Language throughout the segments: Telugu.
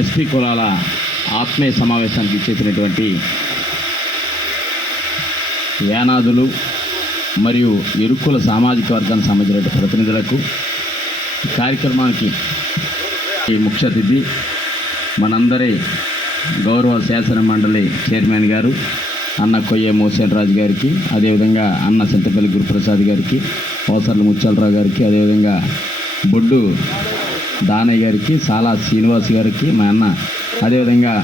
ఎస్టీ కులాల ఆత్మీయ సమావేశానికి ఇచ్చేసినటువంటి యానాదులు మరియు ఇరుక్కుల సామాజిక వర్గానికి సంబంధించిన ప్రతినిధులకు కార్యక్రమానికి ఈ ముఖ్య అతిథి మనందరి గౌరవ శాసన మండలి చైర్మన్ గారు అన్న కొయ్య మోసేన్ రాజు గారికి, అదేవిధంగా అన్న చింతపల్లి గురుప్రసాద్ గారికి, పోసర్ల ముత్యాలరావు గారికి, అదేవిధంగా బొడ్డు దానయ్య గారికి, సాలా శ్రీనివాస్ గారికి, మా అన్న అదేవిధంగా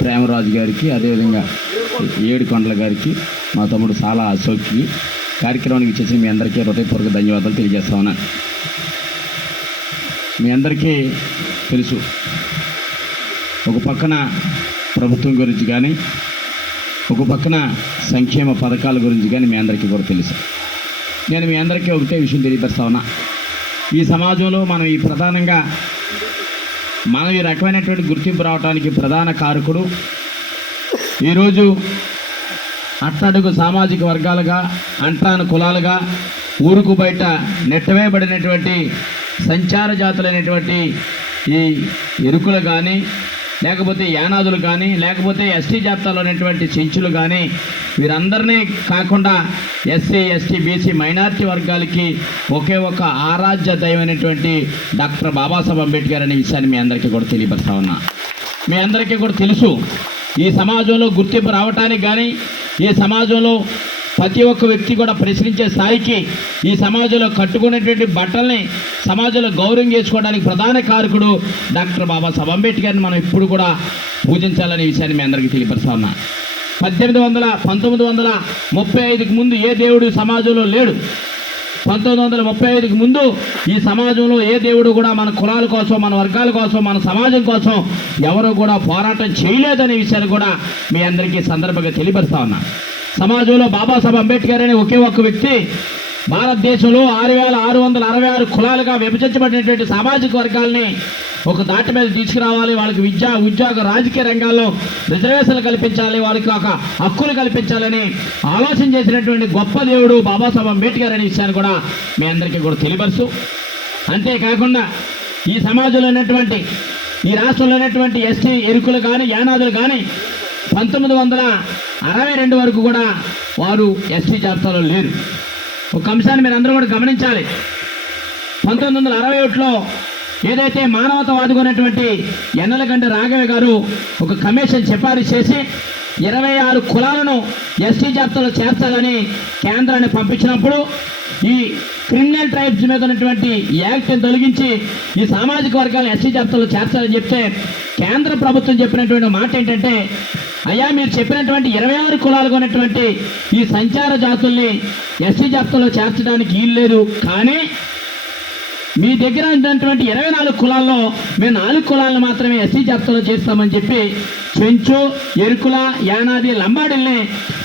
ప్రేమరాజు గారికి, అదేవిధంగా ఏడుకొండల గారికి, మా తమ్ముడు సాలా అశోక్కి కార్యక్రమానికి ఇచ్చేసి మీ అందరికీ హృదయపూర్వక ధన్యవాదాలు తెలియజేస్తా ఉన్నా. మీ అందరికీ తెలుసు, ఒక పక్కన ప్రభుత్వం గురించి కానీ, ఒక పక్కన సంక్షేమ పథకాల గురించి కానీ మీ అందరికీ కూడా తెలుసు. నేను మీ అందరికీ ఒకటే విషయం తెలియపరుస్తా ఉన్నా. ఈ సమాజంలో మనం ఈ రకమైనటువంటి గుర్తింపు రావడానికి ప్రధాన కారకుడు ఈరోజు అట్టడుగు సామాజిక వర్గాలుగా, అంటాను కులాలుగా, ఊరుకు బయట నెట్టవేయబడినటువంటి సంచార జాతులైనటువంటి ఈ ఎరుకులు కానీ, లేకపోతే యానాదులు కానీ, లేకపోతే ఎస్టీ జాబితాలో ఉన్నటువంటి చెంచులు కానీ, వీరందరినీ కాకుండా ఎస్సీ, ఎస్టీ, బీసీ మైనారిటీ వర్గాలకి ఒకే ఒక ఆరాధ్య దైవమైనటువంటి డాక్టర్ బాబాసాహెబ్ అంబేద్కర్ అనే విషయాన్ని మీ అందరికీ కూడా తెలియపరుస్తా ఉన్నా. మీ అందరికీ కూడా తెలుసు, ఈ సమాజంలో గుర్తింపు రావటానికి కానీ, ఈ సమాజంలో ప్రతి ఒక్క వ్యక్తి కూడా ప్రశ్నించే స్థాయికి, ఈ సమాజంలో కట్టుకునేటువంటి బట్టల్ని సమాజంలో గౌరవం చేసుకోవడానికి ప్రధాన కారకుడు డాక్టర్ బాబాసాహెబ్ అంబేద్కర్ని మనం ఇప్పుడు కూడా పూజించాలనే విషయాన్ని మీ అందరికీ తెలియపరుస్తా ఉన్నా. 1935కి ముందు ఏ దేవుడు సమాజంలో లేడు. 1935కి ముందు ఈ సమాజంలో ఏ దేవుడు కూడా మన కులాల కోసం, మన వర్గాల కోసం, మన సమాజం కోసం ఎవరు కూడా పోరాటం చేయలేదనే విషయాన్ని కూడా మీ అందరికీ సందర్భంగా తెలియపరుస్తా ఉన్నా. సమాజంలో బాబాసాహెబ్ అంబేద్కర్ అనే ఒకే ఒక్క వ్యక్తి భారతదేశంలో 6666 కులాలుగా విభజించబడినటువంటి సామాజిక వర్గాల్ని ఒక దాటి మీద తీసుకురావాలి, వాళ్ళకి విద్య, ఉద్యోగ, రాజకీయ రంగాల్లో రిజర్వేషన్లు కల్పించాలి, వాళ్ళకి ఒక హక్కులు కల్పించాలని ఆలోచన చేసినటువంటి గొప్ప దేవుడు బాబాసాహెబ్ అంబేద్కర్ అనే విషయాన్ని కూడా మీ అందరికీ కూడా తెలియపరుస్తూ, అంతేకాకుండా ఈ సమాజంలో ఉన్నటువంటి, ఈ రాష్ట్రంలో ఉన్నటువంటి ఎస్టీ ఎరుకులు కానీ, యానాదులు కానీ 1962 వరకు కూడా వారు ఎస్టీ జాబితాలో లేరు. ఒక అంశాన్ని మీరు అందరూ కూడా గమనించాలి. 1961లో ఏదైతే మానవతావాదిగా ఉన్నటువంటి యన్నలగండి రాఘవ గారు ఒక కమిషన్ సిఫారసు చేసి 26 కులాలను ఎస్టీ జాబితాలో చేర్చాలని కేంద్రాన్ని పంపించినప్పుడు, ఈ క్రిమినల్ ట్రైబ్స్ మీద ఉన్నటువంటి యాక్ట్ని తొలగించి ఈ సామాజిక వర్గాలు ఎస్టీ జాబితాలో చేర్చాలని చెప్తే కేంద్ర ప్రభుత్వం చెప్పినటువంటి మాట ఏంటంటే, అయ్యా మీరు చెప్పినటువంటి 26 కులాలుగా ఉన్నటువంటి ఈ సంచార జాతుల్ని ఎస్టీ జాబితాలో చేర్చడానికి వీలు లేదు, కానీ మీ దగ్గర ఉన్నటువంటి 24 కులాల్లో మేము 4 కులాలను మాత్రమే ఎస్టీ జాబితాలో చేస్తామని చెప్పి చెంచు, ఎరుకుల, యానాది, లంబాడీల్ని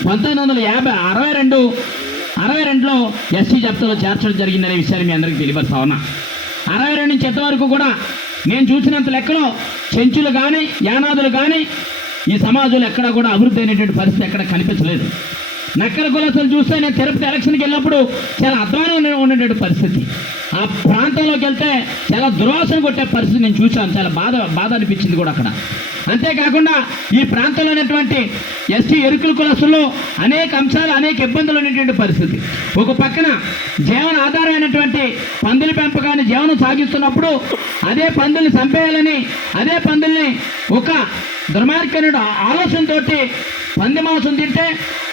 1962లో ఎస్టీ జాబితాలో చేర్చడం జరిగిందనే విషయాన్ని మీ అందరికీ తెలియపరుస్తా ఉన్నా. 62 నుంచి ఎంతవరకు కూడా నేను చూసినంత లెక్కలో చెంచులు కానీ, యానాదులు కానీ ఈ సమాజంలో ఎక్కడా కూడా అభివృద్ధి అయినటువంటి పరిస్థితి ఎక్కడ కనిపించలేదు. నక్కల కులస్తులు చూస్తే నేను తిరుపతి ఎలక్షన్కి వెళ్ళినప్పుడు చాలా అధ్వానంగా ఉండేటువంటి పరిస్థితి. ఆ ప్రాంతంలోకి వెళ్తే చాలా దుర్వాసన కొట్టే పరిస్థితి నేను చూశాను. చాలా బాధ అనిపించింది కూడా అక్కడ. అంతేకాకుండా ఈ ప్రాంతంలో ఉన్నటువంటి ఎస్టీ ఎరుకుల కులస్తుల్లో అనేక అంశాలు, అనేక ఇబ్బందులు ఉన్నటువంటి పరిస్థితి. ఒక పక్కన జీవన ఆధారమైనటువంటి పందుల పెంపకాన్ని జీవనం సాగిస్తున్నప్పుడు అదే పందుల్ని చంపేయాలని, అదే పందుల్ని ఒక దుర్మార్గమైన ఆలోచనతోటి పంది మాంసం తింటే,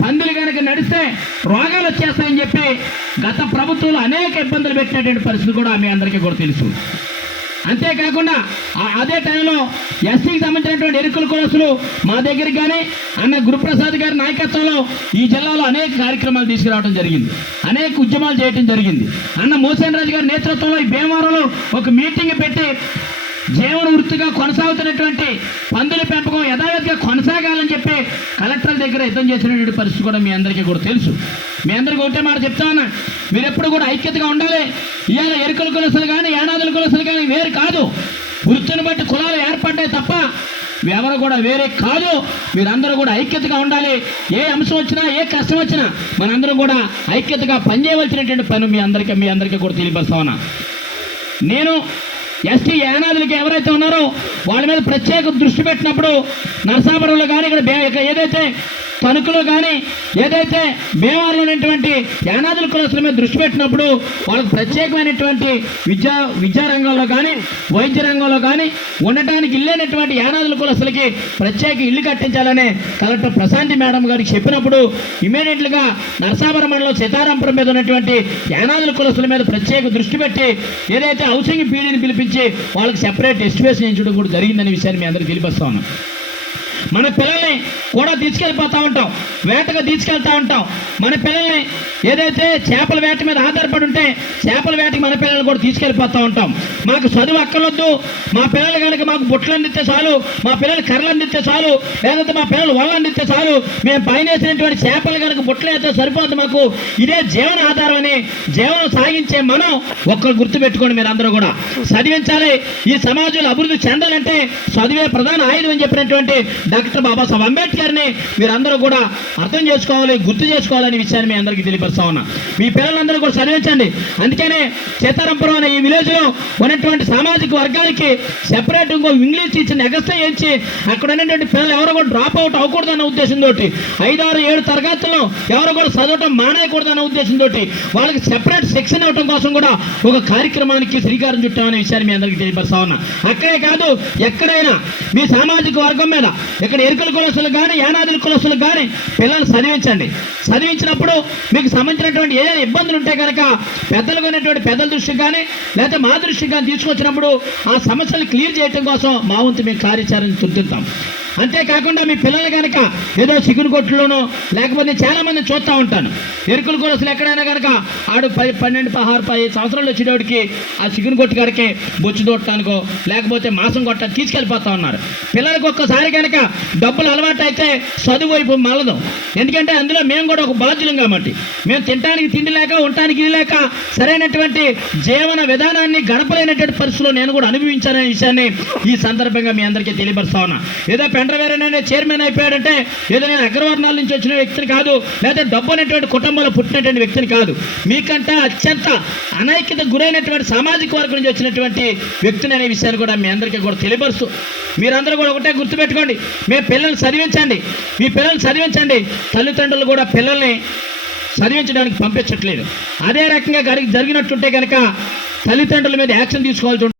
పందులు కనుక నడిస్తే రోగాలు వచ్చేస్తాయని చెప్పి గత ప్రభుత్వంలో అనేక ఇబ్బందులు పెట్టినటువంటి పరిస్థితి కూడా మీ అందరికీ కూడా తెలుసు. అంతేకాకుండా అదే టైంలో ఎస్టీకి సంబంధించినటువంటి ఎరుకుల కులస్తులు మా దగ్గరికి కానీ అన్న గురుప్రసాద్ గారి నాయకత్వంలో ఈ జిల్లాలో అనేక కార్యక్రమాలు తీసుకురావడం జరిగింది, అనేక ఉద్యమాలు చేయడం జరిగింది. అన్న మోసేన్ రాజు గారి నేతృత్వంలో ఈ భీమవరంలో ఒక మీటింగ్ పెట్టి జీవన వృత్తిగా కొనసాగుతున్నటువంటి పందుల పెంపకం యథావిధిగా కొనసాగాలని చెప్పి కలెక్టర్ల దగ్గర యుద్ధం చేసినటువంటి పరిస్థితి కూడా మీ అందరికీ కూడా తెలుసు. మీ అందరికీ ఒకటే మాట చెప్తా ఉన్నా, మీరు ఎప్పుడు కూడా ఐక్యతగా ఉండాలి. ఇవాళ ఎరుకల కులసులు కానీ, యానాదుల కులసులు కానీ వేరు కాదు. వృత్తిని బట్టి కులాలు ఏర్పడ్డాయి తప్ప ఎవరు కూడా వేరే కాదు. మీరందరూ కూడా ఐక్యతగా ఉండాలి. ఏ అంశం వచ్చినా, ఏ కష్టం వచ్చినా మనందరం కూడా ఐక్యతగా పనిచేయవలసినటువంటి పని మీ అందరికీ కూడా తెలియపరుస్తా ఉన్నా. నేను ఎస్టీ యానాదులకి ఎవరైతే ఉన్నారో వాళ్ళ మీద ప్రత్యేక దృష్టి పెట్టినప్పుడు నరసాపురంలో కానీ ఇక్కడ ఏదైతే తణుకులో కానీ ఏదైతే భీమవరంలో ఉన్నటువంటి యానాదుల కులస్తుల మీద దృష్టి పెట్టినప్పుడు వాళ్ళకి ప్రత్యేకమైనటువంటి విద్యా రంగంలో కానీ వైద్య రంగంలో కానీ ఉండటానికి ఇల్లేనటువంటి యానాదుల కులస్తులకి ప్రత్యేక ఇల్లు కట్టించాలని కలెక్టర్ ప్రశాంతి మేడం గారికి చెప్పినప్పుడు ఇమీడియట్గా నరసాపురం మండలం సీతారాంపురం మీద ఉన్నటువంటి యానాదుల కులస్తుల మీద ప్రత్యేక దృష్టి పెట్టి ఏదైతే హౌసింగ్ పీడీని పిలిపించి వాళ్ళకి సెపరేట్ ఎస్టిమేషన్ చేయించడం కూడా జరిగిందనే విషయాన్ని మీ అందరికీ తెలియపరుస్తా ఉన్నాం. మన పిల్లల్ని కూడా తీసుకెళ్ళిపోతూ ఉంటాం, వేటగా తీసుకెళ్తూ ఉంటాం. మన పిల్లల్ని ఏదైతే చేపల వేట మీద ఆధారపడి ఉంటే చేపల వేటకి మన పిల్లల్ని కూడా తీసుకెళ్ళిపోతూ ఉంటాం. మాకు చదువు అక్కర్లొద్దు, మా పిల్లలు కనుక మాకు బుట్టలు అందిస్తే చాలు, మా పిల్లలు కర్రలు అందిస్తే చాలు, లేకపోతే మా పిల్లలు వల్ల అందిస్తే చాలు, మేము పైన వేసినటువంటి చేపలు కనుక బుట్టలు అయితే సరిపోతుంది, మాకు ఇదే జీవన ఆధారం అని జీవనం సాగించే మనం ఒక్కరు గుర్తుపెట్టుకోండి. మీరు అందరూ కూడా చదివించాలి. ఈ సమాజంలో అభివృద్ధి చెందాలంటే చదివే ప్రధాన ఆయుధం అని చెప్పినటువంటి డాక్టర్ బాబాసాహెబ్ అంబేద్కర్ని మీరందరూ కూడా అర్థం చేసుకోవాలి, గుర్తు చేసుకోవాలనే విషయాన్ని మీ అందరికీ తెలియపరుస్తా ఉన్నా. మీ పిల్లలందరూ కూడా చదివించండి. అందుకనే సీతారాంపురం అనే ఈ విలేజ్లో ఉన్నటువంటి సామాజిక వర్గానికి సెపరేట్ ఇంకో ఇంగ్లీష్ టీచర్ని ఎగస్ట్రా చేయించి అక్కడ ఉన్నటువంటి పిల్లలు ఎవరు కూడా డ్రాప్ అవుట్ అవ్వకూడదన్న ఉద్దేశంతో 5, 6, 7 తరగతుల్లో ఎవరు కూడా చదవటం మానేయకూడదన్న ఉద్దేశంతో వాళ్ళకి సెపరేట్ సెక్షన్ ఇవ్వడం కోసం కూడా ఒక కార్యక్రమానికి శ్రీకారం చుట్టామనే విషయాన్ని మీ అందరికీ తెలియపరుస్తా ఉన్నా. అక్కడే కాదు, ఎక్కడైనా మీ సామాజిక వర్గం మీద ఇక్కడ ఎరుకల కులస్తులకు కానీ యానాదుల కులస్తులకు కానీ పిల్లలు చదివించండి. చదివించినప్పుడు మీకు సంబంధించినటువంటి ఏదైనా ఇబ్బందులు ఉంటే కనుక పెద్దలుగా ఉన్నటువంటి పెద్దల దృష్టికి కానీ లేకపోతే మా దృష్టికి కానీ తీసుకొచ్చినప్పుడు ఆ సమస్యలు క్లియర్ చేయడం కోసం మా వంతు మేము కార్యాచరణ చుట్టిద్దాం. అంతేకాకుండా మీ పిల్లలు కనుక ఏదో చికెన్ కొట్టులోనో లేకపోతే చాలా మంది చూస్తూ ఉంటాను, ఎరుకుల కులస్తులు ఎక్కడైనా కనుక ఆడు 10, 12, 16, 15 సంవత్సరాలు వచ్చేటోడికి ఆ చికెన్ కొట్టు కాడికి బొచ్చు తోడటానికో లేకపోతే మాంసం కొట్టడానికి తీసుకెళ్ళిపోతా ఉన్నారు. పిల్లలకు ఒక్కసారి కనుక డబ్బులు అలవాటు అయితే చదువు వైపు మలదు. ఎందుకంటే అందులో మేము కూడా ఒక బాధ్యులం కాబట్టి మేము తినడానికి తిండి లేక ఉండటానికి ఇది లేక సరైనటువంటి జీవన విధానాన్ని గడపలేనటువంటి పరిస్థితుల్లో నేను కూడా అనుభవించాలనే విషయాన్ని ఈ సందర్భంగా మీ అందరికీ తెలియపరుస్తా ఉన్నా. ఏదో పెండ్రవేరనే చైర్మన్ అయిపోయాడంటే ఏదో నేను అగ్రవర్ణాల నుంచి వచ్చిన వ్యక్తిని కాదు, లేదా డబ్బు అనేటువంటి కుటుంబంలో పుట్టినటువంటి వ్యక్తిని కాదు, మీకంటే అత్యంత అనైక్యత గురైనటువంటి సామాజిక వర్గం నుంచి వచ్చినటువంటి వ్యక్తిని అనే విషయాన్ని కూడా మీ అందరికీ కూడా తెలియపరుస్తూ మీరందరూ కూడా ఒకటే గుర్తుపెట్టుకోండి, మీ పిల్లల్ని చదివించండి. మీ పిల్లల్ని చదివించండి. తల్లిదండ్రులు కూడా పిల్లల్ని చదివించడానికి పంపించట్లేదు. అదే రకంగా జరిగినట్టుంటే కనుక తల్లిదండ్రుల మీద యాక్షన్ తీసుకోవాల్సి